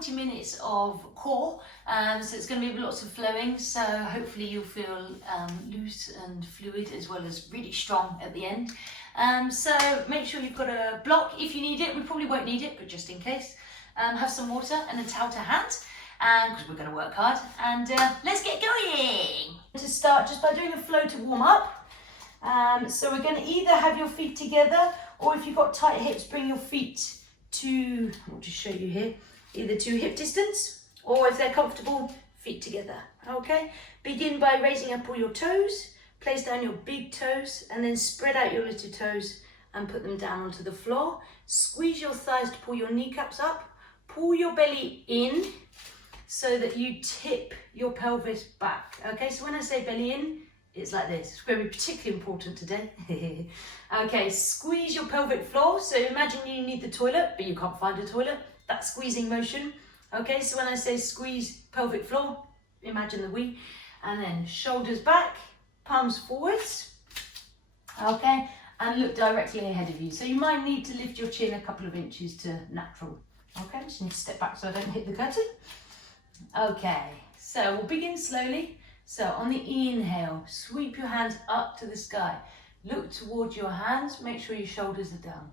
40 minutes of core, so it's going to be lots of flowing, so hopefully you'll feel loose and fluid as well as really strong at the end. So make sure you've got a block if you need it. We probably won't need it, but just in case, have some water and a towel to hand, because we're going to work hard, and let's get going. To start, just by doing a flow to warm up. So we're going to either have your feet together, or if you've got tight hips, bring your feet to, I'll just show you here, either to hip distance, or if they're comfortable, feet together. Okay, begin by raising up all your toes, place down your big toes, and then spread out your little toes and put them down onto the floor. Squeeze your thighs to pull your kneecaps up, pull your belly in so that you tip your pelvis back. Okay, so when I say belly in, it's like this. It's going to be particularly important today. Okay, squeeze your pelvic floor. So imagine you need the toilet, but you can't find a toilet. That squeezing motion. Okay, so when I say squeeze pelvic floor, imagine the we. And then shoulders back, palms forwards. Okay, and look directly ahead of you. So you might need to lift your chin a couple of inches to natural. Okay, just need to step back so I don't hit the curtain. Okay, so we'll begin slowly. So on the inhale, sweep your hands up to the sky. Look towards your hands, make sure your shoulders are down.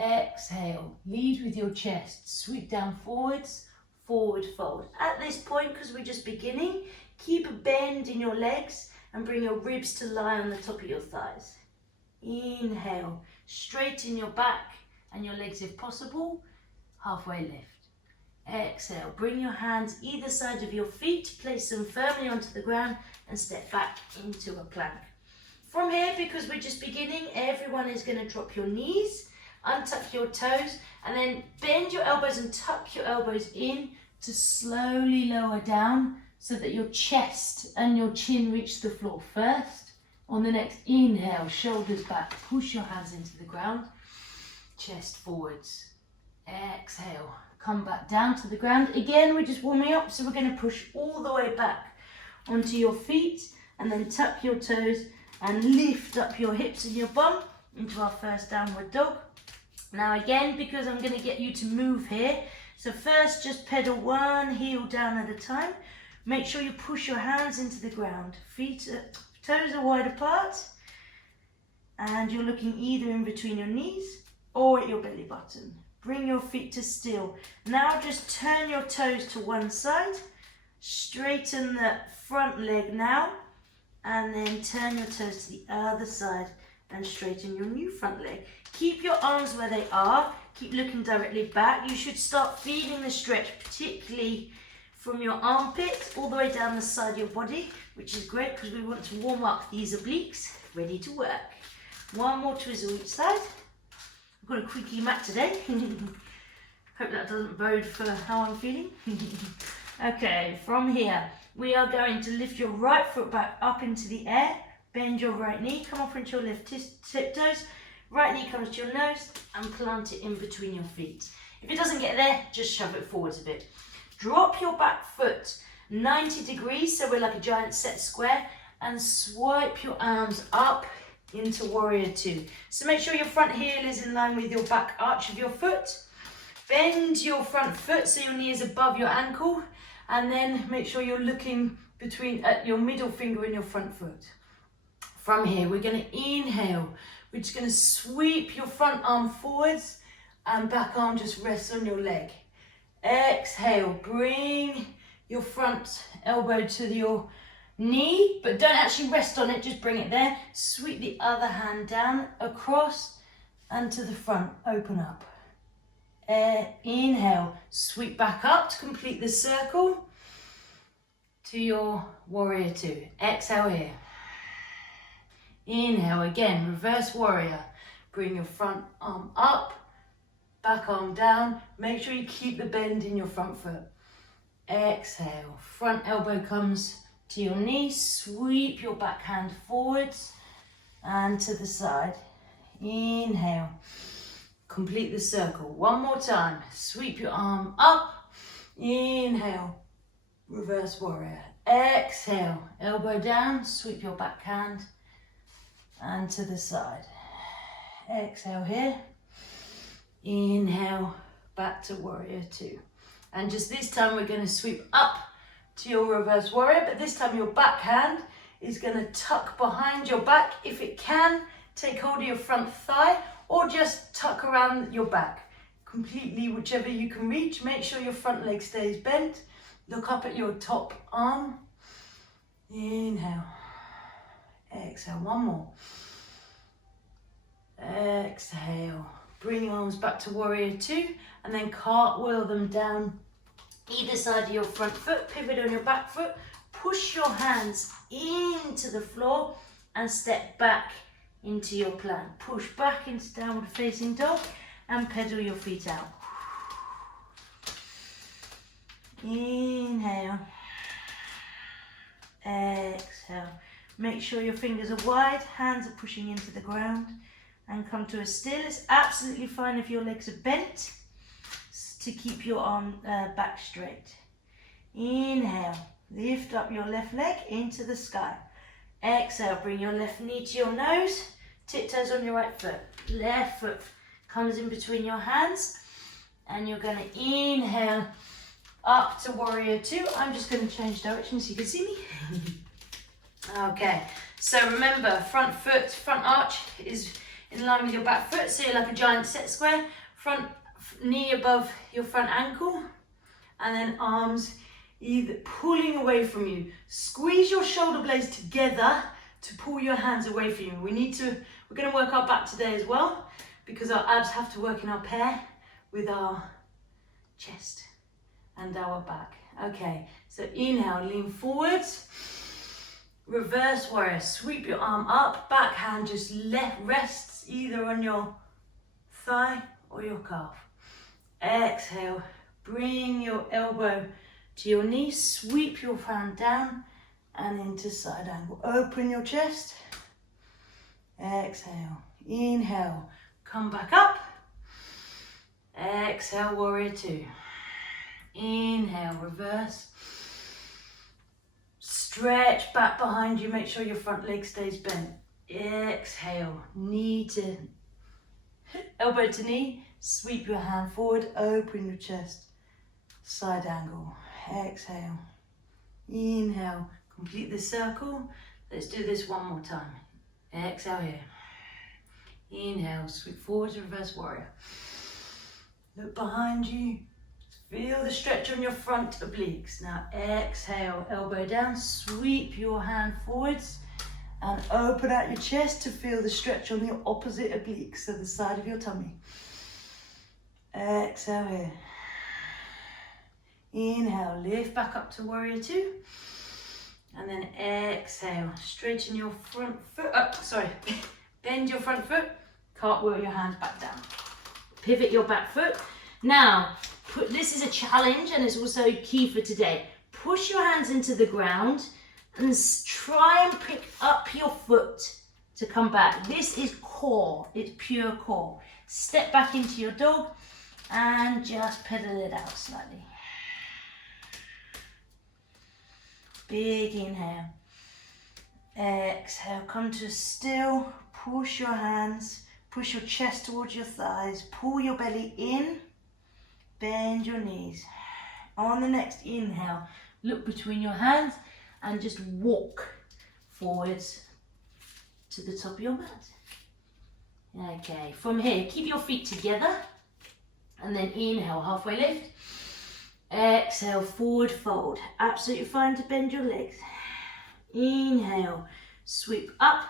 Exhale, lead with your chest, sweep down forwards, forward fold. At this point, because we're just beginning, keep a bend in your legs and bring your ribs to lie on the top of your thighs. Inhale, straighten your back and your legs if possible, halfway lift. Exhale, bring your hands either side of your feet, place them firmly onto the ground and step back into a plank. From here, because we're just beginning, everyone is going to drop your knees, untuck your toes, and then bend your elbows and tuck your elbows in to slowly lower down so that your chest and your chin reach the floor first. On the next inhale, shoulders back, push your hands into the ground, chest forwards. Exhale. Come back down to the ground. Again, we're just warming up, so we're going to push all the way back onto your feet and then tuck your toes and lift up your hips and your bum into our first downward dog. Now again, because I'm going to get you to move here, so first just pedal one heel down at a time. Make sure you push your hands into the ground. Toes are wide apart, and you're looking either in between your knees or at your belly button. Bring your feet to still. Now just turn your toes to one side, straighten the front leg now, and then turn your toes to the other side and straighten your new front leg. Keep your arms where they are, keep looking directly back. You should start feeling the stretch, particularly from your armpit all the way down the side of your body, which is great because we want to warm up these obliques, ready to work. One more twizzle each side. I've got a creaky mat today. Hope that doesn't bode for how I'm feeling. Okay, from here, we are going to lift your right foot back up into the air, bend your right knee, come off into your left tiptoes, right knee comes to your nose, and plant it in between your feet. If it doesn't get there, just shove it forwards a bit. Drop your back foot 90 degrees, so we're like a giant set square, and swipe your arms up into warrior two. So make sure your front heel is in line with your back arch of your foot. Bend your front foot so your knee is above your ankle, and then make sure you're looking between at your middle finger and your front foot. From here, we're going to inhale. We're just going to sweep your front arm forwards and back arm just rests on your leg. Exhale, bring your front elbow to your knee, but don't actually rest on it, just bring it there. Sweep the other hand down, across and to the front, open up. Inhale, sweep back up to complete the circle to your warrior two. Exhale here. Inhale again, reverse warrior. Bring your front arm up, back arm down. Make sure you keep the bend in your front foot. Exhale, front elbow comes to your knee, sweep your back hand forwards and to the side. Inhale, complete the circle. One more time, sweep your arm up, inhale, reverse warrior. Exhale, elbow down, sweep your back hand and to the side. Exhale here, inhale, back to warrior two. And just this time we're going to sweep up to your reverse warrior, but this time your back hand is going to tuck behind your back. If it can, take hold of your front thigh or just tuck around your back. Completely, whichever you can reach. Make sure your front leg stays bent. Look up at your top arm. Inhale. Exhale. One more. Exhale. Bring your arms back to warrior two and then cartwheel them down either side of your front foot. Pivot on your back foot. Push your hands into the floor and step back into your plank. Push back into downward facing dog and pedal your feet out. Inhale. Exhale. Make sure your fingers are wide, hands are pushing into the ground, and come to a still. It's absolutely fine if your legs are bent to keep your arm back straight. Inhale. Lift up your left leg into the sky. Exhale. Bring your left knee to your nose. Tiptoes on your right foot. Left foot comes in between your hands. And you're going to inhale up to warrior two. I'm just going to change direction so you can see me. Okay. So remember, front foot, front arch is in line with your back foot. So you're like a giant set square. Front knee above your front ankle. And then arms either pulling away from you. Squeeze your shoulder blades together to pull your hands away from you. We're going to work our back today as well because our abs have to work in our pair with our chest and our back. Okay, so inhale, lean forwards. Reverse warrior, sweep your arm up, back hand just rests either on your thigh or your calf. Exhale, bring your elbow to your knee, sweep your hand down and into side angle. Open your chest. Exhale. Inhale. Come back up. Exhale, warrior two. Inhale, reverse. Stretch back behind you. Make sure your front leg stays bent. Exhale. Knee to elbow to knee. Sweep your hand forward. Open your chest. Side angle. Exhale. Inhale. Complete the circle. Let's do this one more time. Exhale here. Inhale. Sweep forward to reverse warrior. Look behind you. Feel the stretch on your front obliques. Now exhale. Elbow down. Sweep your hand forwards and open out your chest to feel the stretch on your opposite obliques, so the side of your tummy. Exhale here. Inhale, lift back up to warrior two. And then exhale, straighten your front foot up, bend your front foot, cartwheel your hands back down. Pivot your back foot. Now, this is a challenge and it's also key for today. Push your hands into the ground and try and pick up your foot to come back. This is core, it's pure core. Step back into your dog and just pedal it out slightly. Big inhale. Exhale, come to a still. Push your hands, push your chest towards your thighs, pull your belly in, bend your knees. On the next inhale, look between your hands and just walk forwards to the top of your mat. Okay, from here, keep your feet together and then inhale, halfway lift. Exhale, forward fold. Absolutely fine to bend your legs. Inhale, sweep up.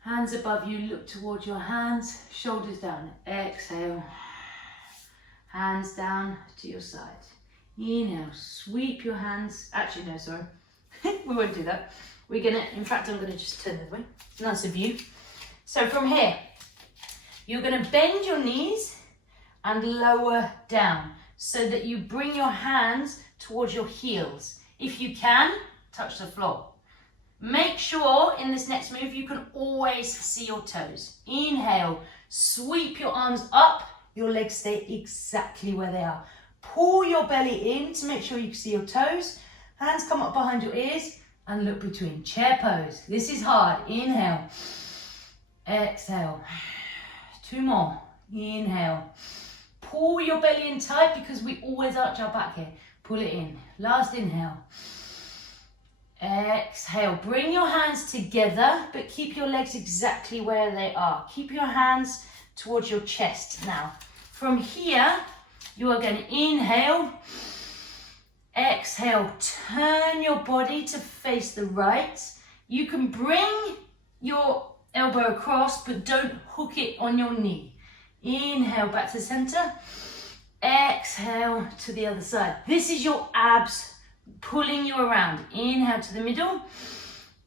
Hands above you, look towards your hands, shoulders down. Exhale, hands down to your side. Inhale, sweep your hands. Actually, no, sorry. We won't do that. We're gonna, in fact, I'm gonna just turn this way. Nicer view. So from here, you're gonna bend your knees and lower down, so that you bring your hands towards your heels. If you can, touch the floor. Make sure in this next move you can always see your toes. Inhale, sweep your arms up, your legs stay exactly where they are. Pull your belly in to make sure you can see your toes. Hands come up behind your ears and look between. Chair pose. This is hard. Inhale, exhale. Two more. Inhale. pull your belly in tight because we always arch our back here. Pull it in. Last inhale. Exhale. Bring your hands together, but keep your legs exactly where they are. Keep your hands towards your chest. Now, from here, you are going to inhale. Exhale. Turn your body to face the right. You can bring your elbow across, but don't hook it on your knee. Inhale back to center. Exhale to the other side. This is your abs pulling you around. Inhale to the middle.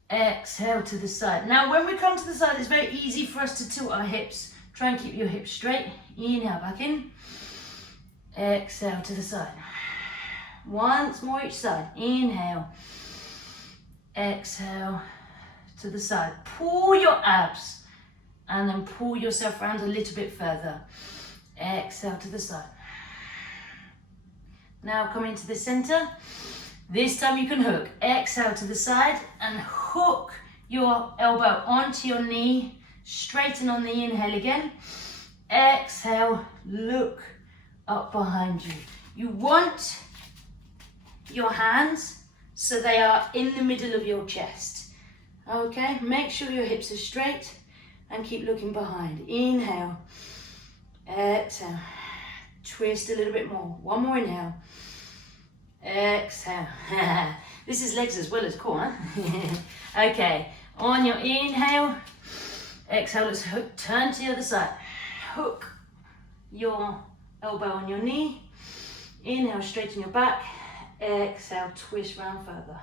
Exhale to the side. Now, when we come to the side, it's very easy for us to tilt our hips. Try and keep your hips straight. Inhale back in. Exhale to the side. Once more each side. Inhale. Exhale to the side. Pull your abs and then pull yourself around a little bit further. Exhale to the side. Now come into the center. This time you can hook. Exhale to the side and hook your elbow onto your knee. Straighten on the inhale again. Exhale, look up behind you. You want your hands so they are in the middle of your chest. Okay, make sure your hips are straight and keep looking behind. Inhale, exhale, twist a little bit more. One more inhale, exhale. This is legs as well as core, huh? Okay, on your inhale, exhale, let's hook, turn to the other side. Hook your elbow on your knee. Inhale, straighten your back. Exhale, twist round further.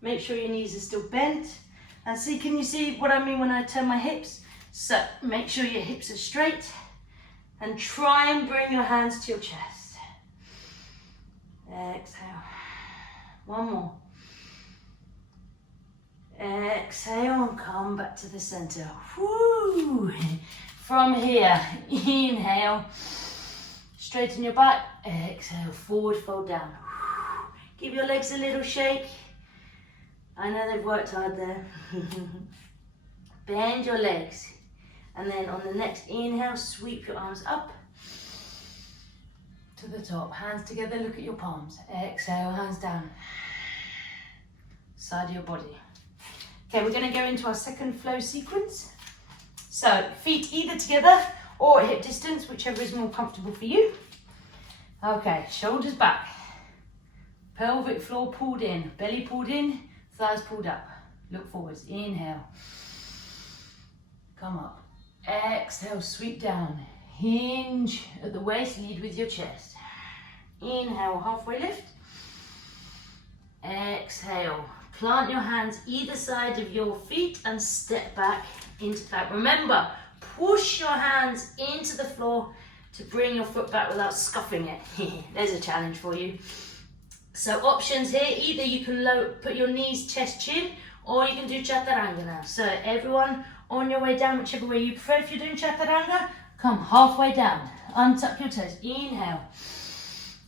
Make sure your knees are still bent. And see, can you see what I mean when I turn my hips? So make sure your hips are straight and try and bring your hands to your chest. Exhale. One more. Exhale and come back to the center. Woo! From here, inhale, straighten your back. Exhale, forward fold down. Give your legs a little shake. I know they've worked hard there. Bend your legs. And then on the next inhale, sweep your arms up to the top. Hands together, look at your palms. Exhale, hands down. Side of your body. Okay, we're going to go into our second flow sequence. So, feet either together or at hip distance, whichever is more comfortable for you. Okay, shoulders back. Pelvic floor pulled in, belly pulled in, thighs pulled up. Look forwards, inhale. Come up. Exhale, sweep down. Hinge at the waist, lead with your chest. Inhale, halfway lift. Exhale. Plant your hands either side of your feet and step back into plank. Remember, push your hands into the floor to bring your foot back without scuffing it. There's a challenge for you. So options here, either you can put your knees chest chin or you can do chaturanga now. So everyone on your way down, whichever way you prefer. If you're doing chaturanga, come halfway down, untuck your toes, inhale,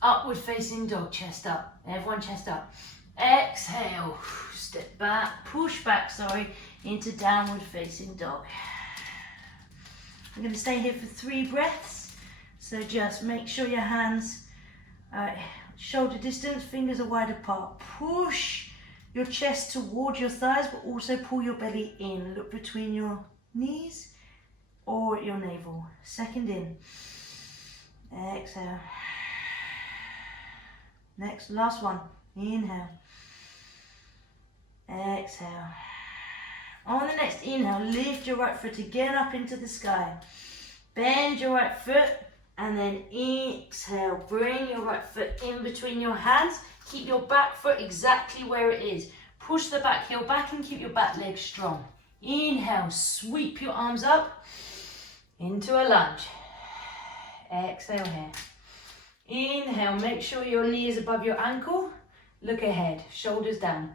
upward facing dog, chest up, everyone chest up. Exhale, step back, push back, into downward facing dog. I'm going to stay here for 3 breaths, so just make sure your hands are shoulder distance, fingers are wide apart. Push your chest toward your thighs, but also pull your belly in. Look between your knees or at your navel. Second in. Exhale. Next, last one. Inhale. Exhale. On the next inhale, lift your right foot again up into the sky. Bend your right foot and then exhale. Bring your right foot in between your hands. Keep your back foot exactly where it is. Push the back heel back and keep your back leg strong. Inhale, sweep your arms up into a lunge. Exhale here. Inhale, make sure your knee is above your ankle. Look ahead, shoulders down.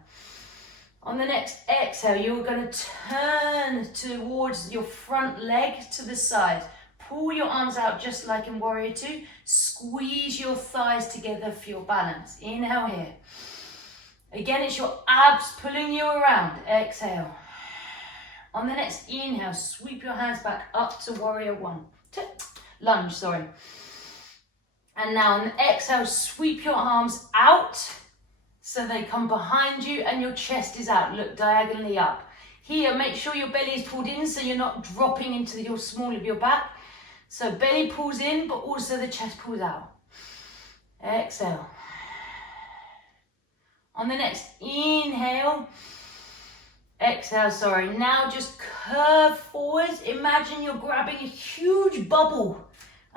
On the next exhale, you're going to turn towards your front leg to the side. Pull your arms out just like in Warrior Two. Squeeze your thighs together for your balance. Inhale here. Again, it's your abs pulling you around. Exhale. On the next inhale, sweep your hands back up to Warrior One. Lunge, sorry. And now on the exhale, sweep your arms out so they come behind you and your chest is out. Look diagonally up. Here, make sure your belly is pulled in so you're not dropping into your small of your back. So belly pulls in, but also the chest pulls out. Exhale. On the next inhale, exhale, sorry. Now just curve forwards. Imagine you're grabbing a huge bubble.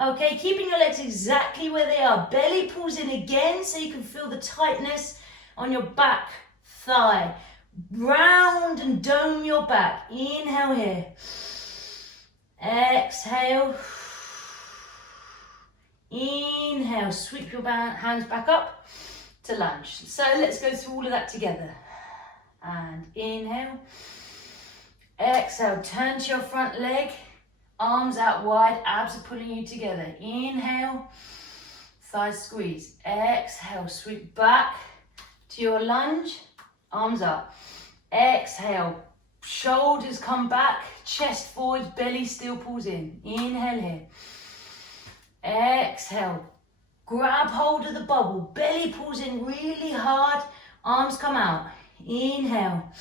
Okay, keeping your legs exactly where they are. Belly pulls in again so you can feel the tightness on your back thigh. Round and dome your back. Inhale here. Exhale. Inhale. Sweep your hands back up to lunge. So let's go through all of that together. And inhale. Exhale. Turn to your front leg. Arms out wide. Abs are pulling you together. Inhale. Thighs squeeze. Exhale. Sweep back to your lunge. Arms up. Exhale. Shoulders come back. Chest forwards. Belly still pulls in. Inhale here. Exhale. Grab hold of the bubble. Belly pulls in really hard. Arms come out. Inhale.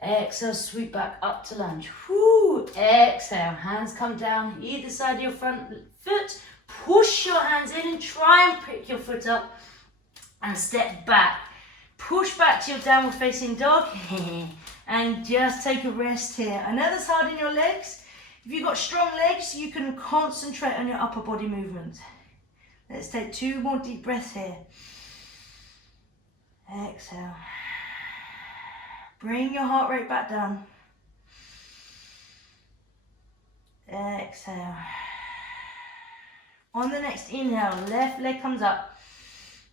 Exhale. Sweep back up to lunge. Whoo. Exhale. Hands come down either side of your front foot. Push your hands in and try and pick your foot up and step back. Push back to your downward facing dog and just take a rest here. I know that's hard in your legs. If you've got strong legs, you can concentrate on your upper body movement. Let's take 2 more deep breaths here. Exhale. Bring your heart rate back down. Exhale. On the next inhale, left leg comes up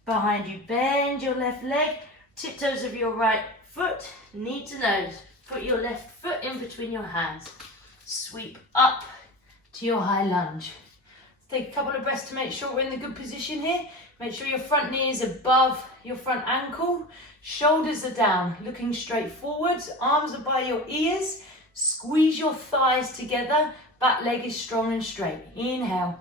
behind you. Bend your left leg. Tiptoes of your right foot, knee to nose. Put your left foot in between your hands. Sweep up to your high lunge. Take a couple of breaths to make sure we're in the good position here. Make sure your front knee is above your front ankle. Shoulders are down, looking straight forwards. Arms are by your ears. Squeeze your thighs together. Back leg is strong and straight. Inhale.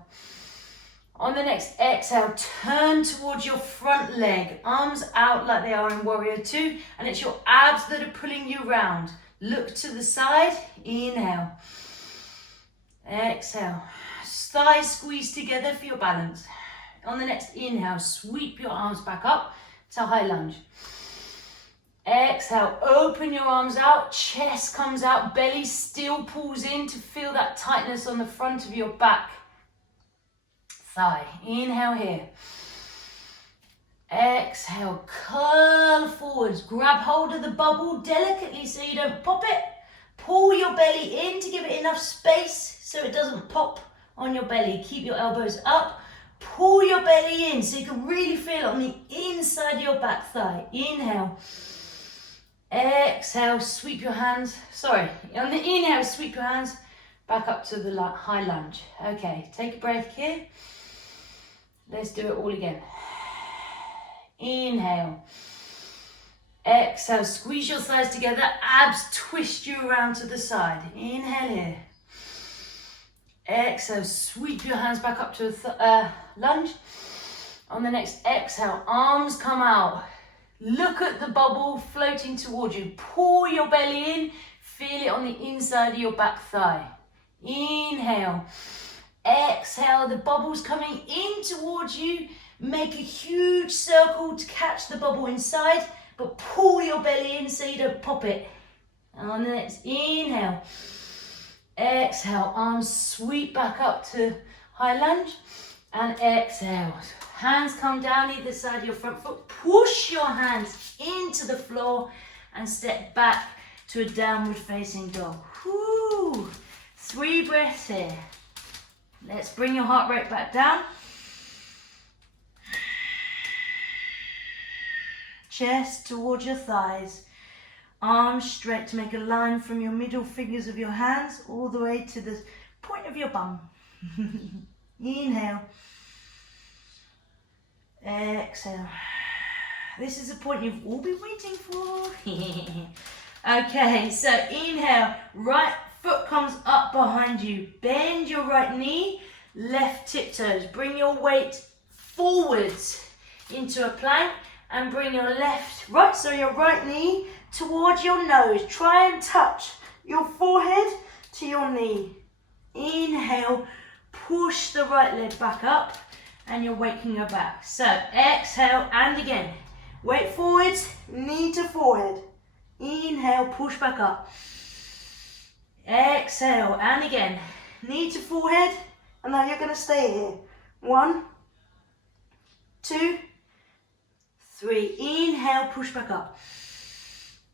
On the next exhale, turn towards your front leg. Arms out like they are in Warrior 2. And it's your abs that are pulling you round. Look to the side. Inhale. Exhale. Thighs squeeze together for your balance. On the next inhale, sweep your arms back up to high lunge. Exhale, open your arms out. Chest comes out. Belly still pulls in to feel that tightness on the front of your back thigh. Inhale here. Exhale, curl forwards. Grab hold of the bubble delicately so you don't pop it. Pull your belly in to give it enough space so it doesn't pop on your belly. Keep your elbows up. Pull your belly in so you can really feel it on the inside of your back thigh. Inhale. Exhale, sweep your hands. Sorry, on the inhale, sweep your hands back up to the high lunge. Okay, take a breath here. Let's do it all again. Inhale. Exhale, squeeze your thighs together. Abs twist you around to the side. Inhale here. Exhale, sweep your hands back up to a lunge. On the next exhale, arms come out. Look at the bubble floating towards you. Pull your belly in. Feel it on the inside of your back thigh. Inhale. Exhale, the bubble's coming in towards you. Make a huge circle to catch the bubble inside, but pull your belly in so you don't pop it. And on the next inhale, exhale, arms sweep back up to high lunge, and exhale. Hands come down either side of your front foot. Push your hands into the floor and step back to a downward facing dog. Woo! 3 breaths here. Let's bring your heart rate back down. Chest towards your thighs. Arms straight to make a line from your middle fingers of your hands all the way to the point of your bum. Inhale. Exhale. This is the point you've all been waiting for. Okay, so inhale. Right foot comes up behind you. Bend your right knee. left tiptoes. Bring your weight forwards into a plank and bring your your right knee towards your nose. Try and touch your forehead to your knee. Inhale, push the right leg back up and your weight can go back. So exhale and again. Weight forwards, knee to forehead. Inhale, push back up. Exhale and again. Knee to forehead. And now you're going to stay here. 1, 2, 3. Inhale, push back up.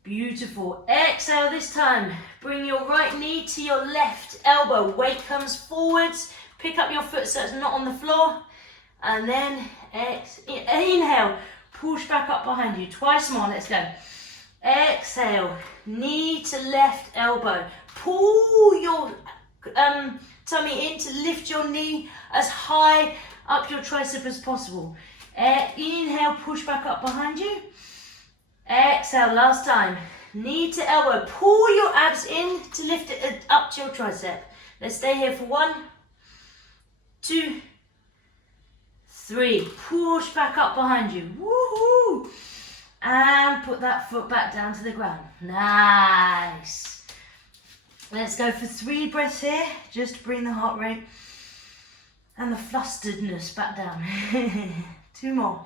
Beautiful. Exhale this time. Bring your right knee to your left elbow. Weight comes forwards. Pick up your foot so it's not on the floor. And then inhale. Push back up behind you. Twice more. Let's go. Exhale. Knee to left elbow. Pull your tummy in to lift your knee as high up your tricep as possible. Inhale, push back up behind you. Exhale, last time. Knee to elbow. Pull your abs in to lift it up to your tricep. Let's stay here for 1, 2, 3. Push back up behind you. Woohoo! And put that foot back down to the ground. Nice. Let's go for 3 breaths here, just to bring the heart rate and the flusteredness back down. 2 more.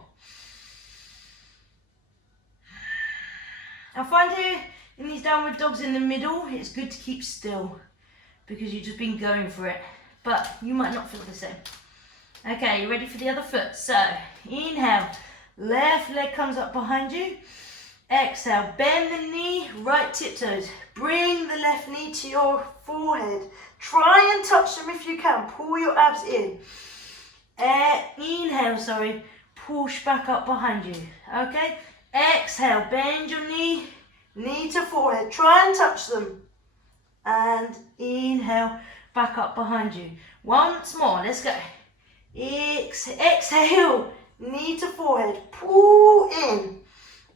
I find here in these downward dogs in the middle, it's good to keep still because you've just been going for it, but you might not feel the same. Okay, you ready for the other foot? So, inhale, left leg comes up behind you. Exhale, bend the knee, right tiptoes. Bring the left knee to your forehead. Try and touch them if you can. Pull your abs in. Inhale, push back up behind you. Okay? Exhale, bend your knee, knee to forehead. Try and touch them. And inhale, back up behind you. Once more, let's go. Exhale, knee to forehead. Pull in.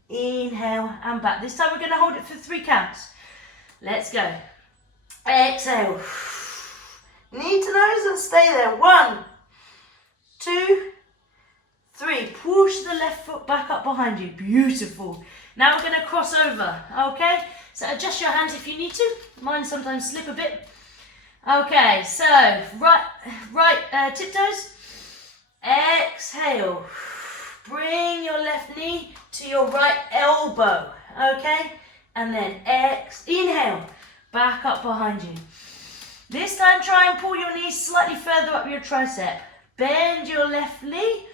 Inhale and back. This time we're going to hold it for 3 counts. Let's go. Exhale. Knee to nose and stay there. 1, 2, 3. Push the left foot back up behind you. Beautiful. Now we're going to cross over. Okay? So adjust your hands if you need to. Mine sometimes slip a bit. Okay, so right tiptoes. Exhale. Bring your left knee to your right elbow, okay? And then inhale, back up behind you. This time try and pull your knees slightly further up your tricep. Bend your left knee.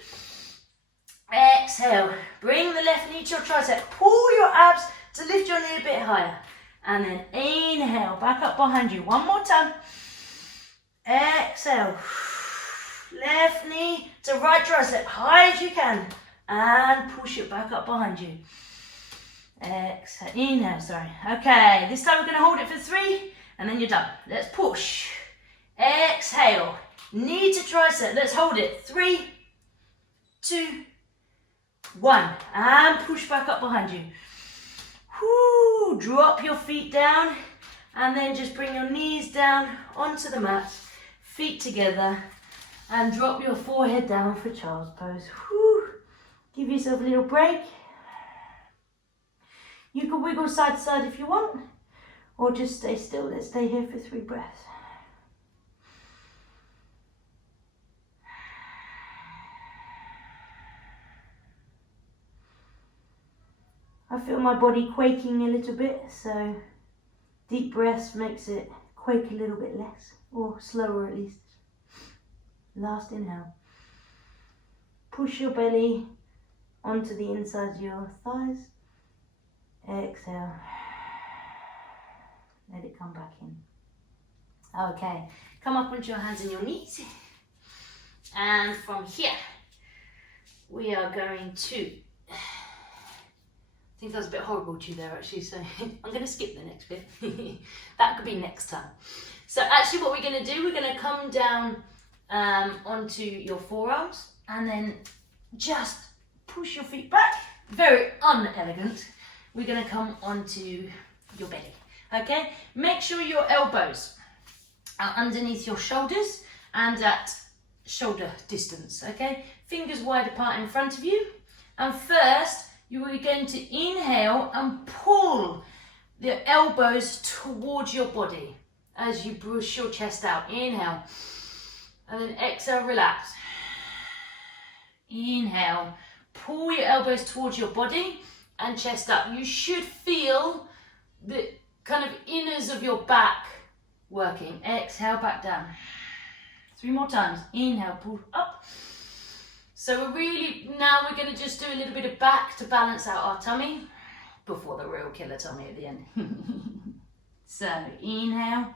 Exhale, bring the left knee to your tricep. Pull your abs to lift your knee a bit higher. And then inhale, back up behind you. One more time. Exhale. Left knee to right tricep, high as you can. And push it back up behind you. Exhale, inhale, Okay, this time we're going to hold it for 3 and then you're done. Let's push. Exhale, knee to tricep. Let's hold it. 3, 2, 1. And push back up behind you. Whoo, drop your feet down and then just bring your knees down onto the mat. Feet together and drop your forehead down for child's pose. Whoo. Give yourself a little break. You can wiggle side to side if you want, or just stay still. Let's stay here for 3 breaths. I feel my body quaking a little bit, so deep breaths makes it quake a little bit less, or slower at least. Last inhale. Push your belly onto the insides of your thighs. Exhale. Let it come back in. Okay, come up onto your hands and your knees. And from here, we are going to, I think that was a bit horrible to you there actually, so I'm going to skip the next bit. That could be next time. So actually what we're going to do, we're going to come down onto your forearms and then just push your feet back. Very unelegant. We're going to come onto your belly. Okay? Make sure your elbows are underneath your shoulders and at shoulder distance, okay? Fingers wide apart in front of you. And first, you are going to inhale and pull the elbows towards your body as you push your chest out. Inhale. And then exhale, relax. Inhale. Pull your elbows towards your body and chest up. You should feel the kind of inners of your back working. Exhale, back down. 3 more times. Inhale, pull up. So we're going to just do a little bit of back to balance out our tummy before the real killer tummy at the end. So inhale.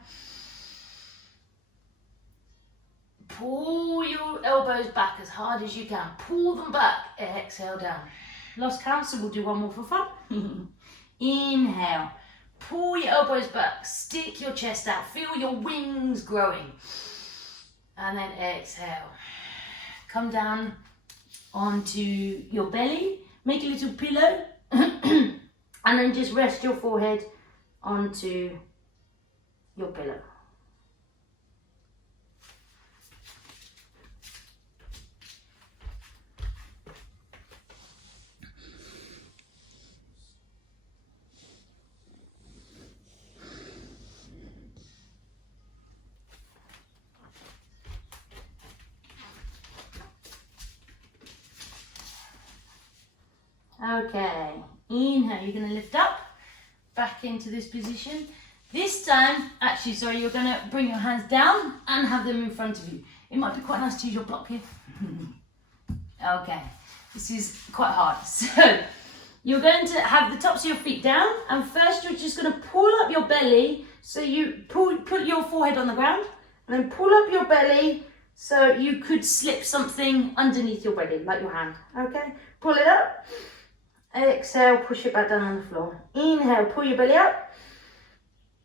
Pull your elbows back as hard as you can. Pull them back. Exhale down. Lost count, so we'll do one more for fun. Inhale. Pull your elbows back. Stick your chest out. Feel your wings growing. And then exhale. Come down onto your belly. Make a little pillow. And then just rest your forehead onto your pillow. Okay, inhale, you're going to lift up, back into this position. This time, actually, sorry, you're going to bring your hands down and have them in front of you. It might be quite nice to use your block here. Okay, this is quite hard. So, you're going to have the tops of your feet down, and first you're just going to pull up your belly, so you put your forehead on the ground, and then pull up your belly, so you could slip something underneath your belly, like your hand, okay? Pull it up. Exhale, push it back down on the floor. Inhale, pull your belly up.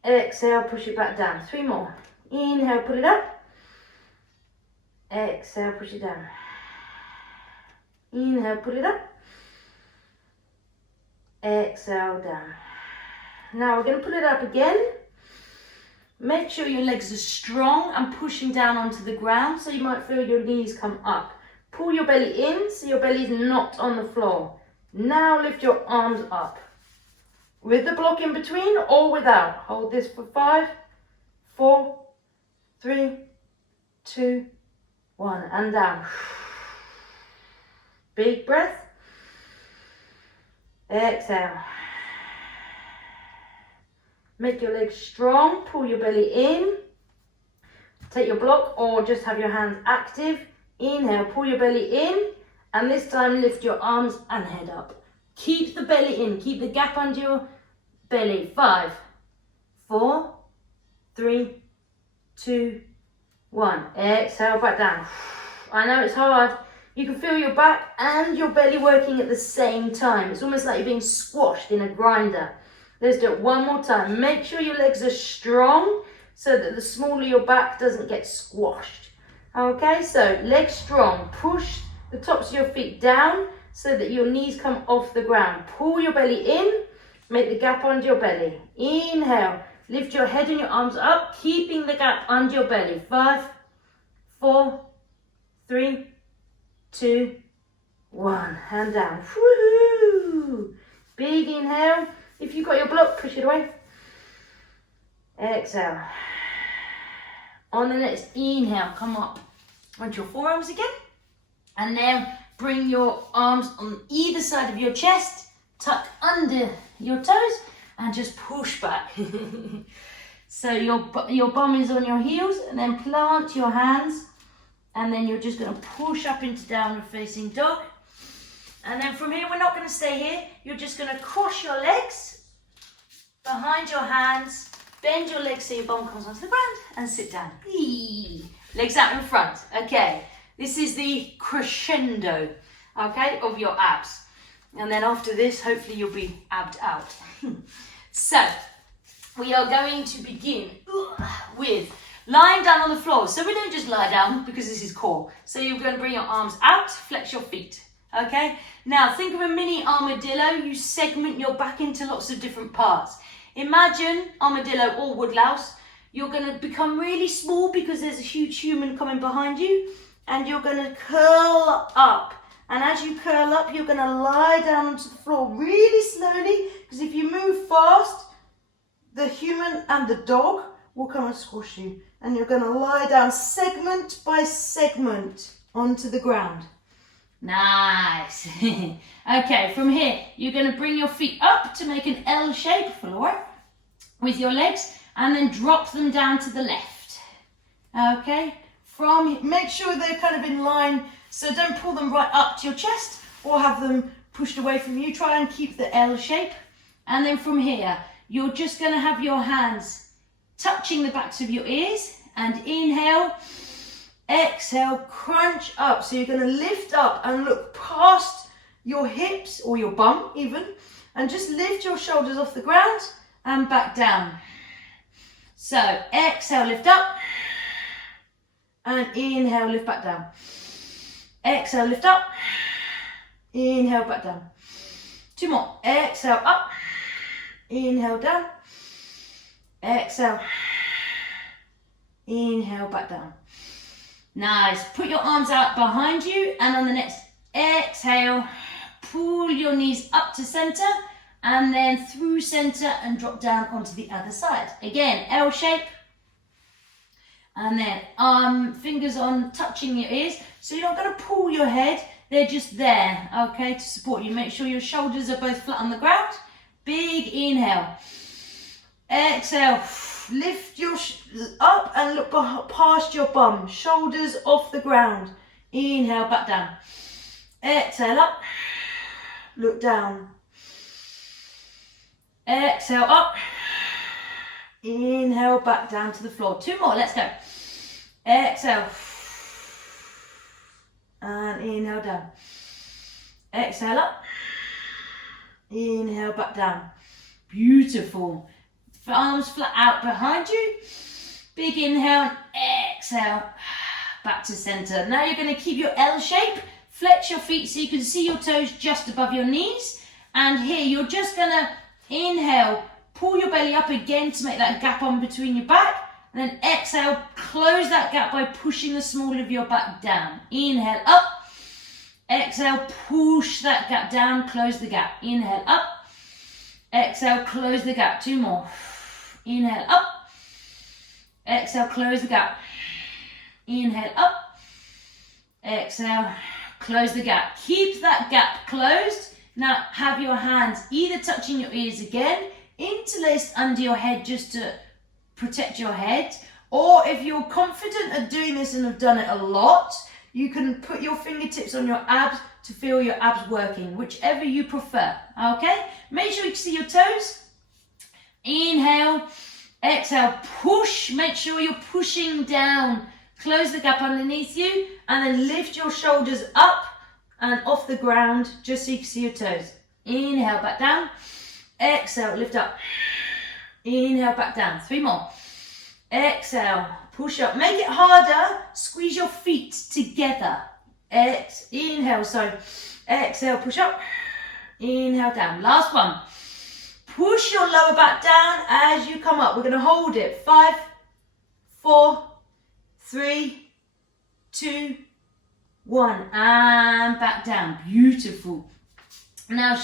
Exhale, push it back down. 3 more. Inhale, pull it up. Exhale, push it down. Inhale, pull it up. Exhale, down. Now we're going to pull it up again. Make sure your legs are strong and pushing down onto the ground, so you might feel your knees come up. Pull your belly in so your belly is not on the floor. Now lift your arms up. With the block in between or without. Hold this for 5, 4, 3, 2, 1. And down. Big breath. Exhale. Make your legs strong. Pull your belly in. Take your block or just have your hands active. Inhale, pull your belly in. And this time lift your arms and head up. Keep the belly in. Keep the gap under your belly. 5, 4, 3, 2, 1. Exhale, back down. I know it's hard. You can feel your back and your belly working at the same time. It's almost like you're being squashed in a grinder. Let's do it one more time. Make sure your legs are strong so that the smaller your back doesn't get squashed. Okay, so legs strong. Push the tops of your feet down so that your knees come off the ground. Pull your belly in, make the gap under your belly. Inhale, lift your head and your arms up, keeping the gap under your belly. 5, 4, 3, 2, 1. Hand down. Woohoo! Big inhale. If you've got your block, push it away. Exhale. On the next inhale, come up onto your forearms again. And now bring your arms on either side of your chest, tuck under your toes, and just push back. So your bum is on your heels, and then plant your hands, and then you're just going to push up into downward facing dog. And then from here, we're not going to stay here. You're just going to cross your legs behind your hands, bend your legs so your bum comes onto the ground, and sit down. Legs out in front. Okay. This is the crescendo, okay, of your abs. And then after this, hopefully you'll be abbed out. So, we are going to begin with lying down on the floor. So we don't just lie down because this is core. So you're going to bring your arms out, flex your feet, okay? Now, think of a mini armadillo. You segment your back into lots of different parts. Imagine armadillo or woodlouse. You're going to become really small because there's a huge human coming behind you. and you're going to curl up. And as you curl up, you're going to lie down onto the floor really slowly, because if you move fast, the human and the dog will come and squash you. And you're going to lie down segment by segment onto the ground. Nice. Okay, from here, you're going to bring your feet up to make an L shape, Flora, with your legs, and then drop them down to the left. Okay, Make sure they're kind of in line, so don't pull them right up to your chest or have them pushed away from you. Try and keep the L shape. And then from here, you're just going to have your hands touching the backs of your ears, and inhale, exhale, crunch up. So you're going to lift up and look past your hips or your bum even, and just lift your shoulders off the ground and back down. So exhale, lift up, and inhale, lift back down. Exhale, lift up, inhale, back down. 2 more. Exhale, up, inhale, down. Exhale, inhale, back down. Nice. Put your arms out behind you, and on the next exhale, pull your knees up to center, and then through center and drop down onto the other side. Again, L shape. And then fingers on touching your ears. So you're not going to pull your head, they're just there, okay, to support you. Make sure your shoulders are both flat on the ground. Big inhale. Exhale. Lift your up and look past your bum. Shoulders off the ground. Inhale, back down. Exhale, up. Look down. Exhale, up. Inhale, back down to the floor. 2 more, let's go. Exhale. And inhale, down. Exhale, up. Inhale, back down. Beautiful. Arms flat out behind you. Big inhale, exhale, back to center. Now you're going to keep your L shape. Flex your feet so you can see your toes just above your knees. And here you're just going to inhale, pull your belly up again to make that gap on between your back. And then exhale, close that gap by pushing the small of your back down. Inhale, up. Exhale, push that gap down, close the gap. Inhale, up. Exhale, close the gap. 2 more. Inhale, up. Exhale, close the gap. Inhale, up. Exhale, close the gap. Keep that gap closed. Now have your hands either touching your ears again, interlaced under your head just to protect your head, or if you're confident at doing this and have done it a lot, you can put your fingertips on your abs to feel your abs working, whichever you prefer, okay? Make sure you can see your toes. Inhale, exhale, push, make sure you're pushing down. Close the gap underneath you, and then lift your shoulders up and off the ground, just so you can see your toes. Inhale, back down. Exhale, lift up. Inhale, back down. 3 more. Exhale, push up. Make it harder. Squeeze your feet together. Inhale, sorry. Exhale, push up. Inhale, down. Last one. Push your lower back down as you come up. We're going to hold it. 5, 4, 3, 2, 1. And back down. Beautiful. Now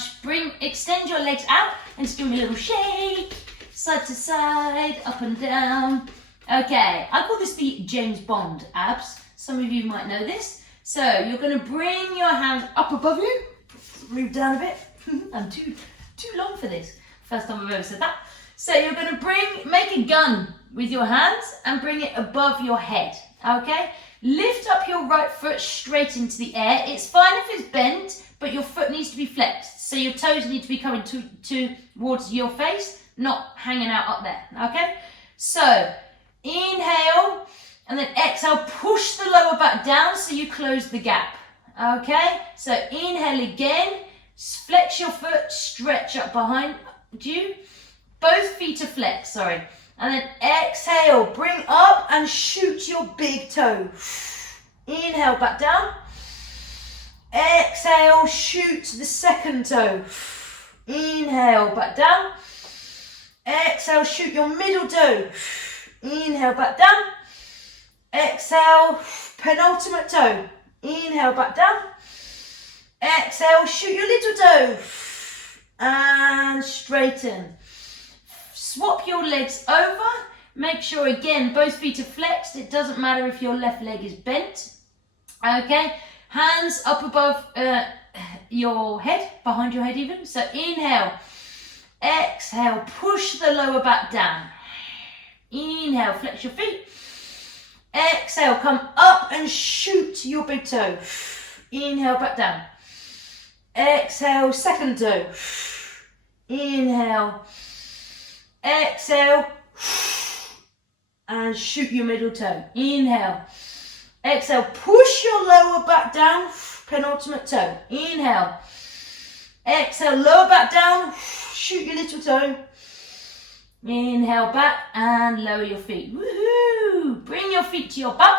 extend your legs out and just give me a little shake. Side to side, up and down. Okay, I call this the James Bond abs. Some of you might know this. So you're going to bring your hands up above you. Move down a bit. I'm too long for this. First time I've ever said that. So you're going to make a gun with your hands and bring it above your head. Okay? Lift up your right foot straight into the air. It's fine if it's bent, but your foot needs to be flexed. So your toes need to be coming towards your face, not hanging out up there. Okay? So inhale and then exhale. Push the lower back down so you close the gap. Okay? So inhale again. Flex your foot, stretch up behind you. Both feet are flexed, sorry. And then exhale, bring up and shoot your big toe. Inhale, back down. Exhale, shoot the second toe. Inhale, back down. Exhale, shoot your middle toe. Inhale, back down. Exhale, penultimate toe. Inhale, back down. Exhale, shoot your little toe. And straighten. Swap your legs over. Make sure, again, both feet are flexed. It doesn't matter if your left leg is bent. Okay, hands up above your head, behind your head even. So inhale, exhale, push the lower back down. Inhale, flex your feet. Exhale, come up and shoot your big toe. Inhale, back down. Exhale, second toe. Inhale. Exhale. And shoot your middle toe. Inhale. Exhale, push your lower back down. Penultimate toe. Inhale. Exhale, lower back down. Shoot your little toe. Inhale back and lower your feet. Woohoo! Bring your feet to your bum.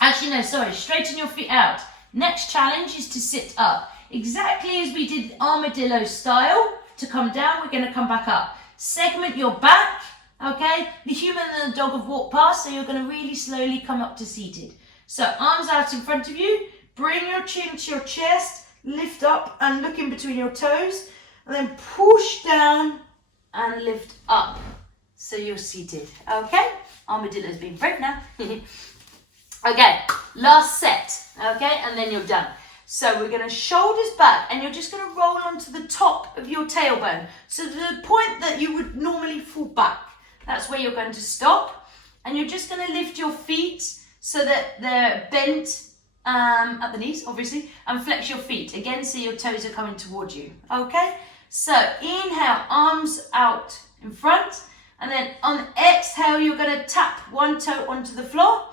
Actually, no, sorry. Straighten your feet out. Next challenge is to sit up. Exactly as we did armadillo style. To come down, we're going to come back up. Segment your back. Okay? The human and the dog have walked past, so you're going to really slowly come up to seated. So arms out in front of you. Bring your chin to your chest. Lift up and look in between your toes. And then push down and lift up, so you're seated. Okay, armadillo's being brave now. Okay, last set. Okay, and then you're done. So we're going to shoulders back, and you're just going to roll onto the top of your tailbone. So the point that you would normally fall back, that's where you're going to stop, and you're just going to lift your feet so that they're bent at the knees, obviously, and flex your feet again, so your toes are coming towards you. Okay. So inhale, arms out in front, and then on exhale, you're going to tap one toe onto the floor,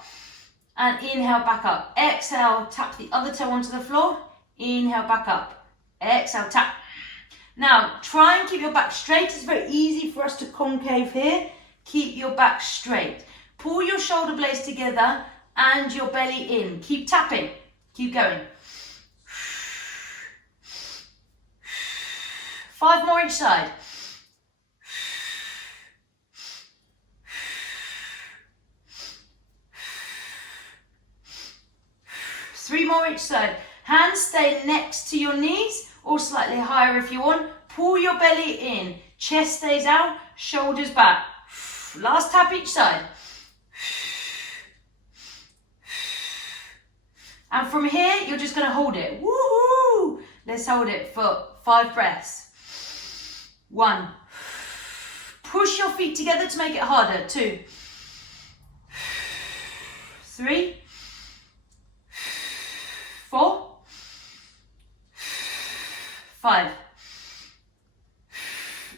and inhale, back up. Exhale, tap the other toe onto the floor, inhale, back up. Exhale, tap. Now, try and keep your back straight. It's very easy for us to concave here. Keep your back straight. Pull your shoulder blades together and your belly in. Keep tapping. Keep going. 5 more each side. Three more each side. Hands stay next to your knees or slightly higher if you want. Pull your belly in. Chest stays out, shoulders back. Last tap each side. And from here, you're just going to hold it. Woohoo! Let's hold it for 5 breaths. 1. Push your feet together to make it harder. 2. 3. 4. 5.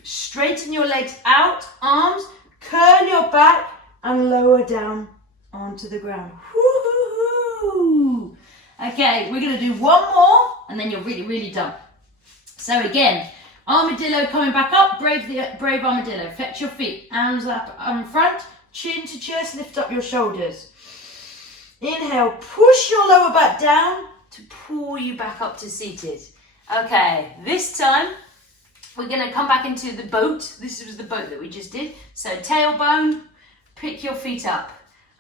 Straighten your legs out, arms, curl your back and lower down onto the ground. Woo-hoo-hoo. Okay, we're going to do one more and then you're really done. So again, armadillo coming back up, brave armadillo. Flex your feet, arms up in front, chin to chest, lift up your shoulders. Inhale, push your lower back down to pull you back up to seated. Okay, this time we're going to come back into the boat. This was the boat that we just did. So tailbone, pick your feet up.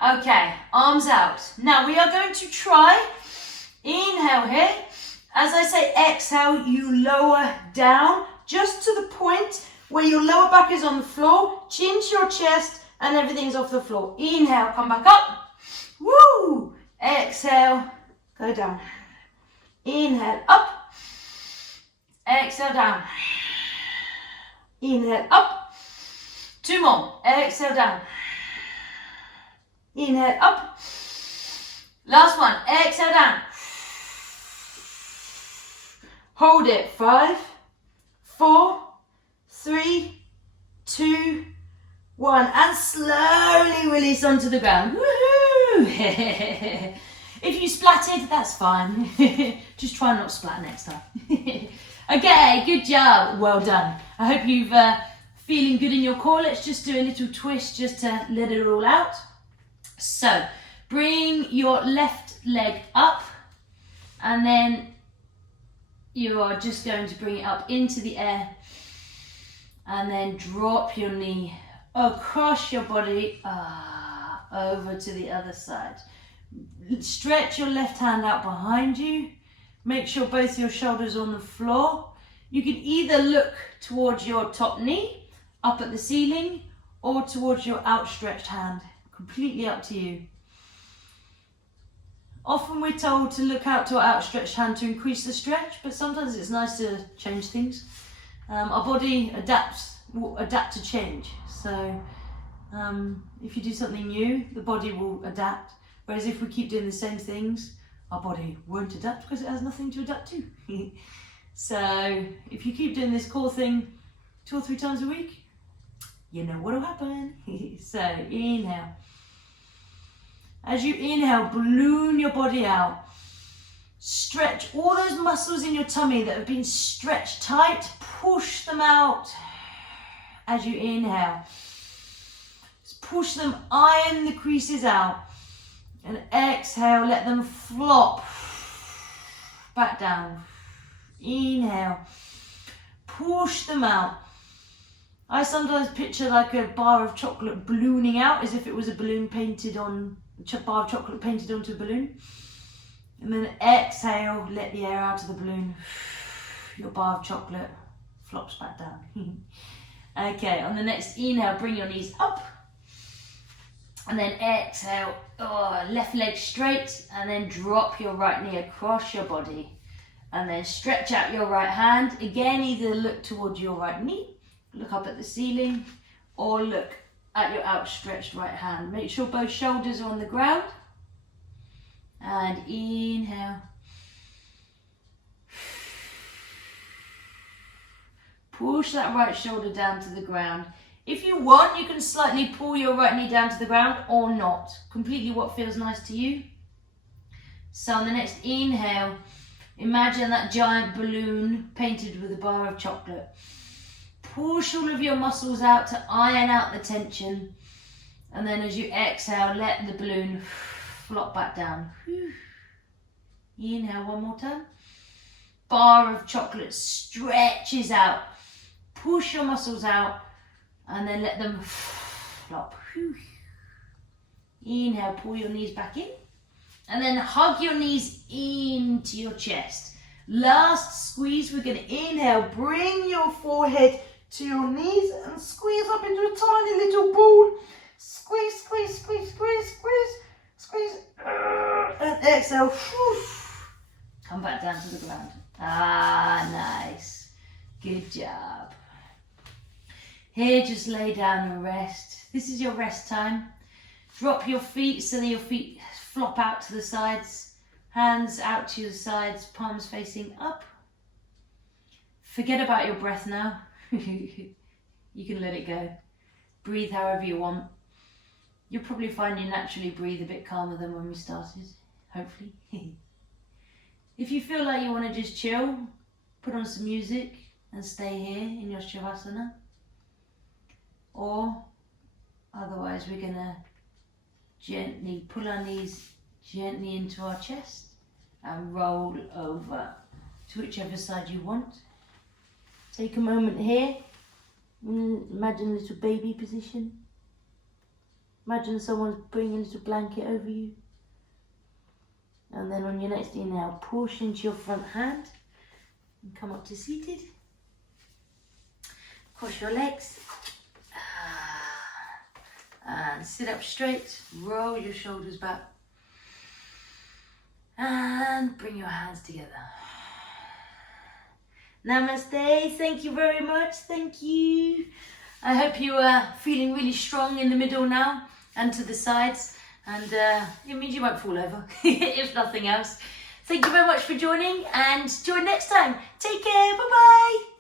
Okay, arms out. Now we are going to try, inhale here. As I say exhale, you lower down just to the point where your lower back is on the floor, chin to your chest, and everything's off the floor. Inhale, come back up. Woo! Exhale, go down. Inhale, up. Exhale, down. Inhale, up. 2 more. Exhale, down. Inhale, up. Last one. Exhale, down. Hold it. 5, 4, 3, 2, 1. And slowly release onto the ground. Woohoo! If you splattered, that's fine. Just try not to splat next time. Okay, good job. Well done. I hope you've feeling good in your core. Let's just do a little twist just to let it all out. So, bring your left leg up and then you are just going to bring it up into the air and then drop your knee across your body over to the other side. Stretch your left hand out behind you. Make sure both your shoulders are on the floor. You can either look towards your top knee, up at the ceiling, or towards your outstretched hand. Completely up to you. Often we're told to look out to our outstretched hand to increase the stretch, but sometimes it's nice to change things. Our body will adapt to change. So if you do something new, the body will adapt. Whereas if we keep doing the same things, our body won't adapt because it has nothing to adapt to. So if you keep doing this core thing 2 or 3 times a week, you know what will happen. So inhale. As you inhale, balloon your body out. Stretch all those muscles in your tummy that have been stretched tight. Push them out as you inhale. Just push them, iron the creases out. And exhale, let them flop back down. Inhale. Push them out. I sometimes picture like a bar of chocolate ballooning out as if it was a balloon painted on, a bar of chocolate painted onto a balloon. And then exhale, let the air out of the balloon. Your bar of chocolate flops back down. Okay, on the next inhale, bring your knees up. And then exhale, left leg straight, and then drop your right knee across your body. And then stretch out your right hand. Again, either look towards your right knee, look up at the ceiling, or look at your outstretched right hand. Make sure both shoulders are on the ground. And inhale. Push that right shoulder down to the ground. If you want, you can slightly pull your right knee down to the ground or not. Completely what feels nice to you. So on the next inhale, imagine that giant balloon painted with a bar of chocolate. Push all of your muscles out to iron out the tension. And then as you exhale, let the balloon flop back down. Inhale one more time. Bar of chocolate stretches out. Push your muscles out. And then let them flop. Inhale, pull your knees back in. And then hug your knees into your chest. Last squeeze, we're going to inhale. Bring your forehead to your knees and squeeze up into a tiny little ball. Squeeze, squeeze, squeeze, squeeze, squeeze, squeeze. And exhale. Come back down to the ground. Ah, nice. Good job. Here, just lay down and rest. This is your rest time. Drop your feet so that your feet flop out to the sides. Hands out to the sides, palms facing up. Forget about your breath now. You can let it go. Breathe however you want. You'll probably find you naturally breathe a bit calmer than when we started, hopefully. If you feel like you want to just chill, put on some music and stay here in your Shavasana. Or otherwise we're going to gently pull our knees gently into our chest and roll over to whichever side you want. Take a moment here. Imagine a little baby position. Imagine someone's putting a little blanket over you. And then on your next inhale, push into your front hand and come up to seated. Cross your legs. And sit up straight, roll your shoulders back. And bring your hands together. Namaste, thank you very much, thank you. I hope you are feeling really strong in the middle now and to the sides. And it means you won't fall over, if nothing else. Thank you very much for joining and join next time. Take care, bye-bye.